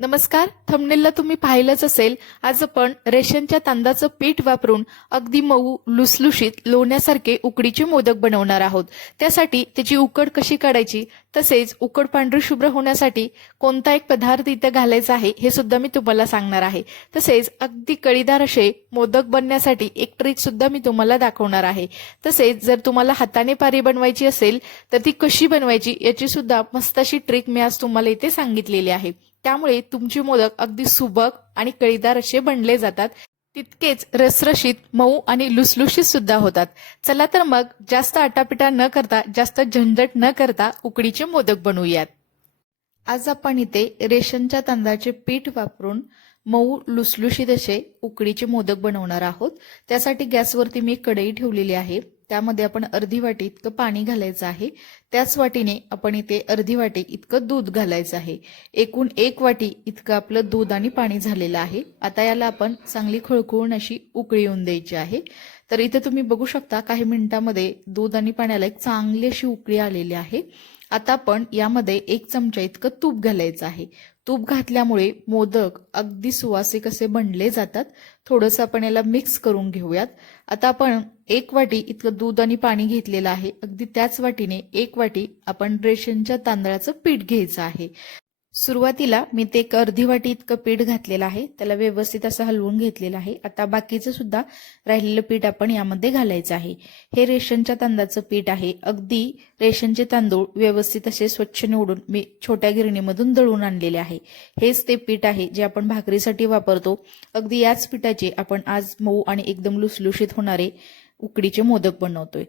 नमस्कार थंबनेलला तुम्ही पाहिलंच असेल आज आपण रेशनच्या तांदळाचं पीठ वापरून अगदी मऊ लुसलुशीत लोण्यासारखे उकडीचे मोदक बनवणार आहोत. त्यासाठी त्याची उकड कशी काढायची तसेच उकड पांढरी शुभ्र होण्यासाठी कोणता एक पदार्थ इथं घालायचा आहे हे सुद्धा मी तुम्हाला सांगणार आहे. तसेच अगदी कळीदार असे मोदक बनण्यासाठी एक ट्रिक सुद्धा मी तुम्हाला दाखवणार आहे. तसेच जर तुम्हाला हाताने पारी बनवायची असेल तर ती कशी बनवायची याची सुद्धा मस्त अशी ट्रिक मी आज तुम्हाला इथे सांगितलेली आहे. त्यामुळे तुमचे मोदक अगदी सुबक आणि कळीदार असे बनले जातात. तितकेच रसरशीत मऊ आणि लुसलुशीत सुद्धा होतात. चला तर मग जास्त आटापिटा न करता जास्त झंझट न करता उकडीचे मोदक बनवूयात. आज आपण इथे रेशनच्या तांदळाचे पीठ वापरून मऊ लुसलुशीत असे उकडीचे मोदक बनवणार आहोत. त्यासाठी गॅसवरती मी कढई ठेवलेली आहे. त्यामध्ये आपण अर्धी वाटी इतकं पाणी घालायचं आहे. त्याच वाटीने आपण इथे अर्धी वाटी इतकं दूध घालायचं आहे. एकूण एक वाटी इतकं आपलं दूध आणि पाणी झालेलं आहे. आता याला आपण चांगली खळखळून अशी उकळी येऊन द्यायची आहे. तर इथे तुम्ही बघू शकता काही मिनिटांमध्ये दूध आणि पाण्याला एक चांगली अशी उकळी आलेली आहे. आता आपण यामध्ये एक चमचा इतकं तूप घालायचं आहे. तूप घातल्यामुळे मोदक अगदी सुवासिक असे बनले जातात. थोडंसं आपण याला मिक्स करून घेऊयात. आता आपण एक वाटी इतकं दूध आणि पाणी घेतलेलं आहे. अगदी त्याच वाटीने एक वाटी आपण रेशनच्या तांदळाचं पीठ घ्यायचं आहे. सुरुवातीला मी ते एक अर्धी वाटी इतकं पीठ घातलेलं आहे. त्याला व्यवस्थित असं हलवून घेतलेलं आहे. आता बाकीचं सुद्धा राहिलेलं पीठ आपण यामध्ये घालायचं आहे. हे रेशनच्या तांदळाचं पीठ आहे. अगदी रेशनचे तांदूळ व्यवस्थित असे स्वच्छ निवडून मी छोट्या गिरणीमधून दळून आणलेले आहे. हेच ते पीठ आहे जे आपण भाकरीसाठी वापरतो. अगदी याच पिठाचे आपण आज मऊ आणि एकदम लुसलुशीत होणारे उकडीचे मोदक बनवतोय.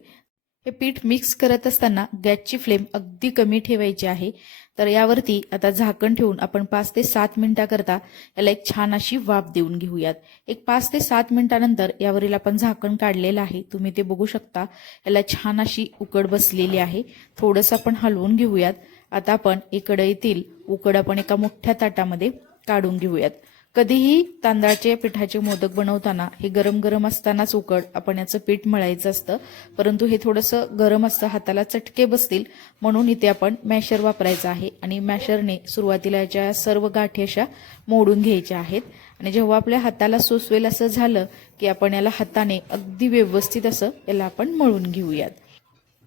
हे पीठ मिक्स करत असताना गॅसची फ्लेम अगदी कमी ठेवायची आहे. तर यावरती आता झाकण ठेवून आपण पाच ते सात मिनिटाकरता याला एक छान अशी वाफ देऊन घेऊयात. एक पाच ते सात मिनिटानंतर यावरील आपण झाकण काढलेलं आहे. तुम्ही ते बघू शकता. याला छान अशी उकड बसलेली आहे. थोडंसं आपण हलवून घेऊयात. आता आपण इकडे उकड आपण एका मोठ्या ताटामध्ये काढून घेऊयात. कधीही तांदळाचे पिठाचे मोदक बनवताना हे गरम गरम असतानाच उकड आपण याचं पीठ मळायचं असतं. परंतु हे थोडंसं गरम असतं हाताला चटके बसतील म्हणून इथे आपण मॅशर वापरायचं आहे. आणि मॅशरने सुरुवातीला याच्या सर्व गाठी अशा मोडून घ्यायच्या आहेत. आणि जेव्हा आपल्या हाताला सोसवेल असं झालं की आपण याला हाताने अगदी व्यवस्थित असं याला आपण मळून घेऊयात.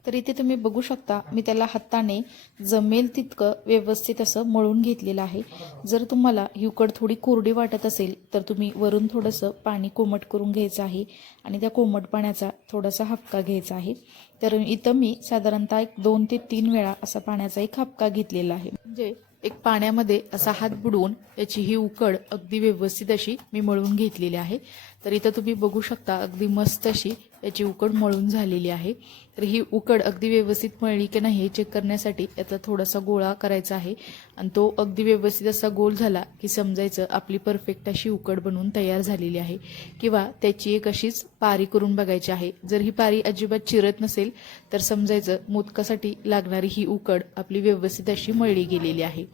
तर इथे तुम्ही बघू शकता. मी त्याला हाताने जमेल तितकं व्यवस्थित असं मळून घेतलेलं आहे. जर तुम्हाला ही उकड थोडी कोरडी वाटत असेल तर तुम्ही वरून थोडंसं पाणी कोमट करून घ्यायचं आहे आणि त्या कोमट पाण्याचा थोडासा हपका घ्यायचा आहे. तर इथं मी साधारणतः एक दोन ते तीन वेळा असा पाण्याचा एक हपका घेतलेला आहे. म्हणजे एक पाण्यामध्ये असा हात बुडवून याची ही उकड अगदी व्यवस्थित अशी मी मळून घेतलेली आहे. तर इथं तुम्ही बघू शकता अगदी मस्त अशी याची उकड मळून झालेली आहे. तर ही उकड अगदी व्यवस्थित मळली की नाही हे चेक करण्यासाठी याचा थोडासा गोळा करायचा आहे. आणि तो अगदी व्यवस्थित असा गोल झाला की समजायचं आपली परफेक्ट अशी उकड बनवून तयार झालेली आहे. किंवा त्याची एक अशीच पारी करून बघायची आहे. जर ही पारी अजिबात चिरत नसेल तर समजायचं मोदकासाठी लागणारी ही उकड आपली व्यवस्थित अशी मळली गेलेली आहे.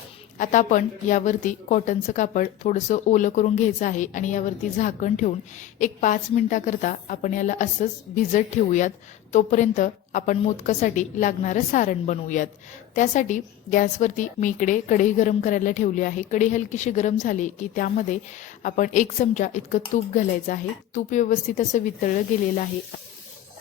आता आपण यावरती कॉटनचं कापड थोडंसं ओलं करून घ्यायचं आहे आणि यावरती झाकण ठेवून एक पाच मिनिटाकरता आपण याला असंच भिजत ठेवूयात. तोपर्यंत आपण मोदकासाठी लागणारं सारण बनवूयात. त्यासाठी गॅसवरती मी इकडे कढई गरम करायला ठेवली आहे. कढई हलकीशी गरम झाली की त्यामध्ये आपण एक चमचा इतकं तूप घालायचं आहे. तूप व्यवस्थित असं वितळलं गेलेलं आहे.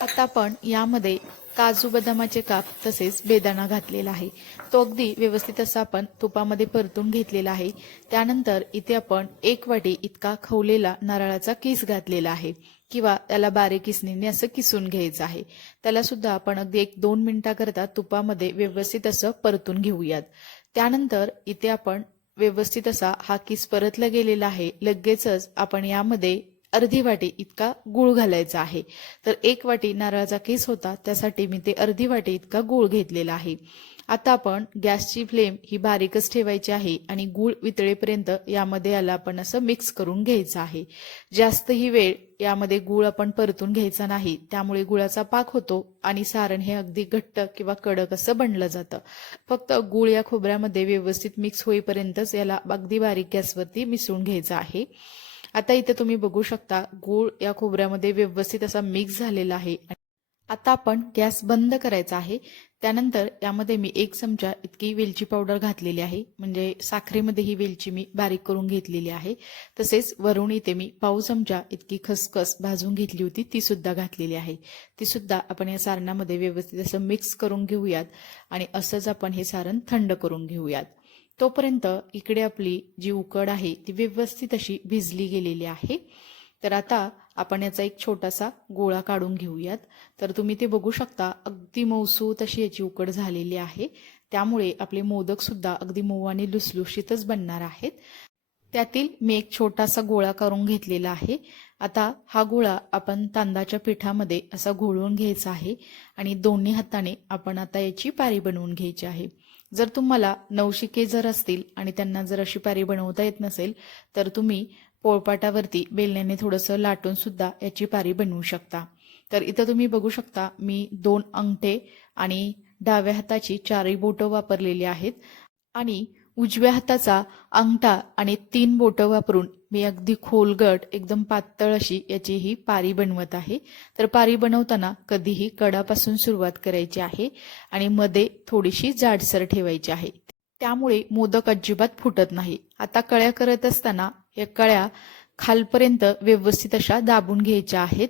आता आपण यामध्ये काजू बदामाचे काप तसेच बेदाणा घातलेला आहे. तो अगदी व्यवस्थित असा आपण तुपामध्ये परतून घेतलेला आहे. त्यानंतर इथे आपण एक वाटी इतका खवलेला नारळाचा किस घातलेला आहे किंवा त्याला बारीक किसणीने असं किसून घ्यायचं आहे. त्याला सुद्धा आपण अगदी एक दोन मिनिटाकरता तुपामध्ये व्यवस्थित असं परतून घेऊयात. त्यानंतर इथे आपण व्यवस्थित असा हा किस परतला गेलेला आहे. लगेचच आपण यामध्ये अर्धी वाटी इतका गूळ घालायचा आहे. तर एक वाटी नारळाचा केस होता त्यासाठी मी ते अर्धी वाटी इतका गूळ घेतलेला आहे. आता आपण गॅसची फ्लेम ही बारीकच ठेवायची आहे आणि गूळ वितळेपर्यंत यामध्ये याला आपण असं मिक्स करून घ्यायचं आहे. जास्तही वेळ यामध्ये गूळ आपण परतून घ्यायचा नाही त्यामुळे गुळाचा पाक होतो आणि सारण हे अगदी घट्ट किंवा कडक असं बनलं जातं. फक्त गूळ या खोबऱ्यामध्ये व्यवस्थित मिक्स होईपर्यंतच याला अगदी बारीक गॅसवरती मिसळून घ्यायचं आहे. आता इथे तुम्ही बघू शकता गूळ या खोबऱ्यामध्ये व्यवस्थित असा मिक्स झालेला आहे. आता आपण गॅस बंद करायचा आहे. त्यानंतर यामध्ये मी एक चमचा इतकी वेलची पावडर घातलेली आहे. म्हणजे साखरेमध्ये ही वेलची मी बारीक करून घेतलेली आहे. तसेच वरून इथे मी पाव चमचा इतकी खसखस भाजून घेतली होती ती सुद्धा घातलेली आहे. ती सुद्धा आपण या सारणामध्ये व्यवस्थित असं मिक्स करून घेऊयात आणि असंच आपण हे सारण थंड करून घेऊयात. तोपर्यंत इकडे आपली जी उकड आहे ती व्यवस्थित अशी भिजली गेलेली आहे. तर आता आपण याचा एक छोटासा गोळा काढून घेऊयात. तर तुम्ही ते बघू शकता अगदी मऊसूत अशी याची उकड झालेली आहे. त्यामुळे आपले मोदकसुद्धा अगदी मऊ आणि लुसलुशीतच बनणार आहेत. त्यातील मी एक छोटासा गोळा करून घेतलेला आहे. आता हा गोळा आपण तांदळाच्या पिठामध्ये असा घोळून घ्यायचा आहे आणि दोन्ही हाताने आपण आता याची पारी बनवून घ्यायची आहे. जर तुम्हाला नवशिके जर असतील आणि त्यांना जर अशी पारी बनवता येत नसेल तर तुम्ही पोळपाटावरती बेलण्याने थोडंसं लाटून सुद्धा याची पारी बनवू शकता. तर इथं तुम्ही बघू शकता मी दोन अंगठे आणि डाव्या हाताची चारही बोटं वापरलेली आहेत. आणि उजव्या हाताचा अंगठा आणि तीन बोटं वापरून मी अगदी खोलगट एकदम पातळ अशी याची ही पारी बनवत आहे. तर पारी बनवताना कधीही कडापासून सुरुवात करायची आहे आणि मध्ये थोडीशी जाडसर ठेवायची आहे. त्यामुळे मोदक अजिबात फुटत नाही. आता कळ्या करत असताना या कळ्या खालपर्यंत व्यवस्थित अशा दाबून घ्यायच्या आहेत.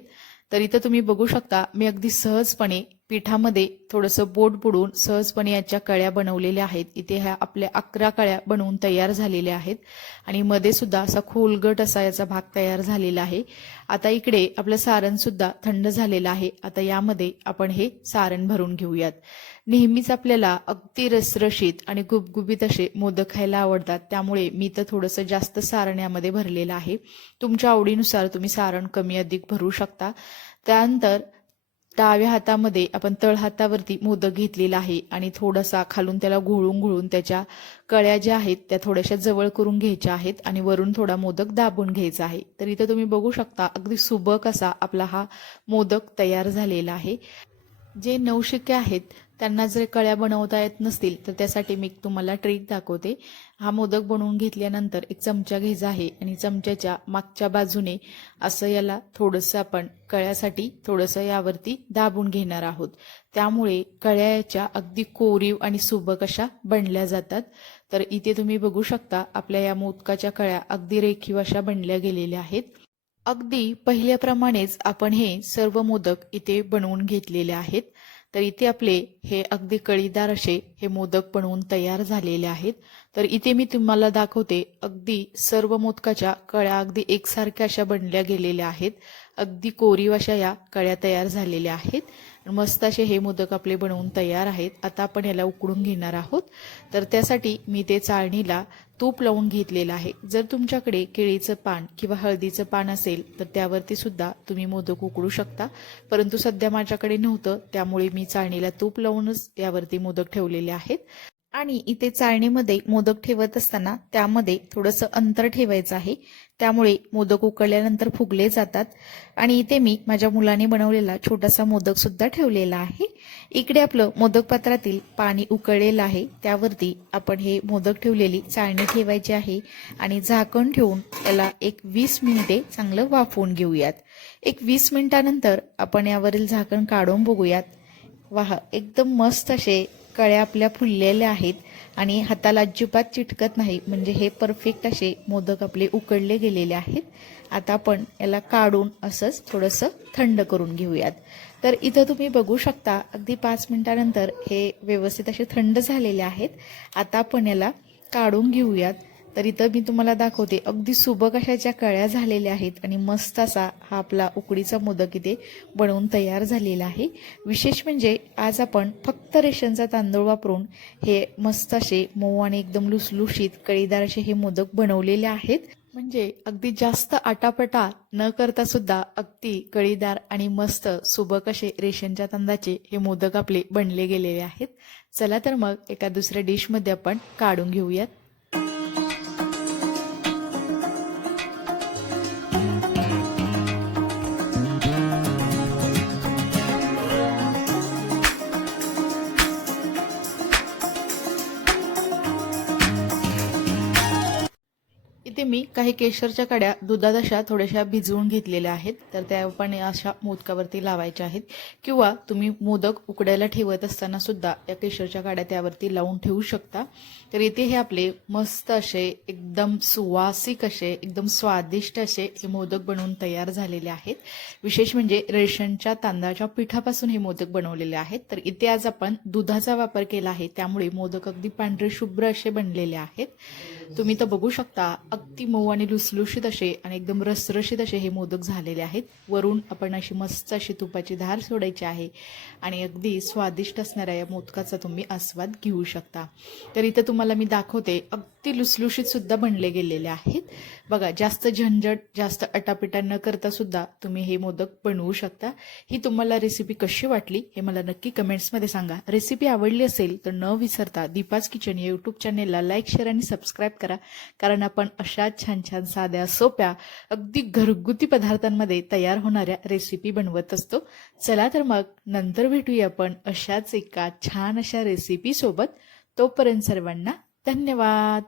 तर इथं तुम्ही बघू शकता मी अगदी सहजपणे पिठामध्ये थोडंसं बोट बुडून सहजपणे याच्या कळ्या बनवलेल्या आहेत. इथे ह्या आपल्या अकरा कळ्या बनवून तयार झालेल्या आहेत. आणि मध्ये सुद्धा असा खोलगट असा याचा भाग तयार झालेला आहे. आता इकडे आपलं सारण सुद्धा थंड झालेलं आहे. आता यामध्ये आपण हे सारण भरून घेऊयात. नेहमीच आपल्याला अगदी रसरशीत आणि गुबगुबीत असे मोदक खायला आवडतात. त्यामुळे मी तर थोडंसं जास्त सारण यामध्ये भरलेलं आहे. तुमच्या आवडीनुसार तुम्ही सारण कमी अधिक भरू शकता. त्यानंतर डाव्या हातामध्ये आपण तळ हातावरती मोदक घेतलेला आहे आणि थोडासा खालून त्याला घोळून घोळून त्याच्या कळ्या ज्या आहेत त्या थोड्याशा जवळ करून घ्यायच्या आहेत आणि वरून थोडा मोदक दाबून घ्यायचा आहे. तर इथं तुम्ही बघू शकता अगदी सुबक असा आपला हा मोदक तयार झालेला आहे. जे नवशिके आहेत त्यांना जर कळ्या बनवता येत नसतील तर त्यासाठी मी तुम्हाला ट्रिक दाखवते. हा मोदक बनवून घेतल्यानंतर एक चमचा घ्यायचा आहे आणि चमच्याच्या मागच्या बाजूने असं याला थोडंसं आपण कळ्यासाठी थोडंसं यावरती दाबून घेणार आहोत. त्यामुळे कळ्याच्या अगदी कोरीव आणि सुबक अशा बनल्या जातात. तर इथे तुम्ही बघू शकता आपल्या या मोदकाच्या कळ्या अगदी रेखीव अशा बनल्या गेलेल्या आहेत. अगदी पहिल्याप्रमाणेच आपण हे सर्व मोदक इथे बनवून घेतलेले आहेत. तर इथे आपले हे अगदी कळीदार असे हे मोदक बनवून तयार झालेले आहेत. तर इथे मी तुम्हाला दाखवते अगदी सर्व मोदकाच्या कळ्या अगदी एकसारख्या अशा बनल्या गेलेल्या आहेत. अगदी कोरीव अशा या कळ्या तयार झालेल्या आहेत. मस्त असे हे मोदक आपले बनवून तयार आहेत. आता आपण याला उकडून घेणार आहोत. तर त्यासाठी मी ते चाळणीला तूप लावून घेतलेलं आहे. जर तुमच्याकडे केळीचं पान किंवा हळदीचं पान असेल तर त्यावरती सुद्धा तुम्ही मोदक उकडू शकता. परंतु सध्या माझ्याकडे नव्हतं त्यामुळे मी चाळणीला तूप लावूनच यावरती मोदक ठेवलेले आहेत. आणि इथे चाळणीमध्ये मोदक ठेवत असताना त्यामध्ये थोडंसं अंतर ठेवायचं आहे. त्यामुळे मोदक उकळल्यानंतर फुगले जातात. आणि इथे मी माझ्या मुलाने बनवलेला छोटासा मोदक सुद्धा ठेवलेला आहे. इकडे आपलं मोदक पात्रातील पाणी उकळलेलं आहे. त्यावरती आपण हे मोदक ठेवलेली चाळणी ठेवायची आहे. आणि झाकण ठेवून त्याला एक वीस मिनिटे चांगलं वाफवून घेऊयात. एक वीस मिनिटानंतर आपण यावरील झाकण काढून बघूयात. वाह एकदम मस्त असे कळ्या आपल्या फुललेल्या आहेत आणि हाताला अजिबात चिटकत नाही. म्हणजे हे परफेक्ट असे मोदक आपले उकडले गेलेले आहेत. आता आपण याला काढून असंच थोडंसं थंड करून घेऊयात. तर इथं तुम्ही बघू शकता अगदी पाच मिनिटानंतर हे व्यवस्थित असे थंड झालेले आहेत. आता आपण याला काढून घेऊयात. तर इथं मी तुम्हाला दाखवते अगदी सुबक अशा ज्या कळ्या झालेल्या आहेत आणि मस्त असा हा आपला उकडीचा मोदक इथे बनवून तयार झालेला आहे. विशेष म्हणजे आज आपण फक्त रेशनचा तांदूळ वापरून हे मस्त असे मऊ आणि एकदम लुसलुशीत कळीदार असे हे मोदक बनवलेले आहेत. म्हणजे अगदी जास्त आटापटा न करता सुद्धा अगदी कळीदार आणि मस्त सुबक असे रेशनच्या तांदाचे हे मोदक आपले बनले गेलेले आहेत. चला तर मग एका दुसऱ्या डिशमध्ये आपण काढून घेऊयात. मी काही केशरच्या कड्या दुधात अशा थोड्याशा भिजवून घेतलेल्या आहेत. तर त्या पण अशा मोदकावरती लावायच्या आहेत. किंवा तुम्ही मोदक उकडायला ठेवत असताना सुद्धा या केशरच्या काड्या त्यावरती लावून ठेवू शकता. तर इथे हे आपले मस्त असे एकदम सुवासिक असे एकदम स्वादिष्ट असे हे मोदक बनवून तयार झालेले आहेत. विशेष म्हणजे रेशनच्या तांदळाच्या पिठापासून हे मोदक बनवलेले आहेत. तर इथे आज आपण दुधाचा वापर केला आहे. त्यामुळे मोदक अगदी पांढरे शुभ्र असे बनलेले आहेत. तुम्ही तर बघू शकता अगदी मऊ आणि लुसलुशीत असे आणि एकदम रसरशीत असे हे मोदक झालेले आहेत. वरून आपण अशी मस्त अशी तुपाची धार सोडायची आहे आणि अगदी स्वादिष्ट असणाऱ्या या मोदकाचा तुम्ही आस्वाद घेऊ शकता. तर इथं तुम्हाला मी दाखवते अगदी लुसलुशीत सुद्धा बनले गेलेले आहेत. बघा जास्त झंझट जास्त अटापिटा न करता सुद्धा तुम्ही हे मोदक बनवू शकता. ही तुम्हाला रेसिपी कशी वाटली हे मला नक्की कमेंट्समध्ये सांगा. रेसिपी आवडली असेल तर न विसरता दीपाज किचन या यूट्यूब चॅनेलला लाईक शेअर आणि सबस्क्राईब करा. कारण आपण अशा छान छान साध्या सोप्या अगदी घरगुती पदार्थांमध्ये तयार होणाऱ्या रेसिपी बनवत असतो. चला तर मग नंतर भेटूया आपण अशाच एका छान अशा रेसिपी सोबत. तोपर्यंत सर्वांना धन्यवाद.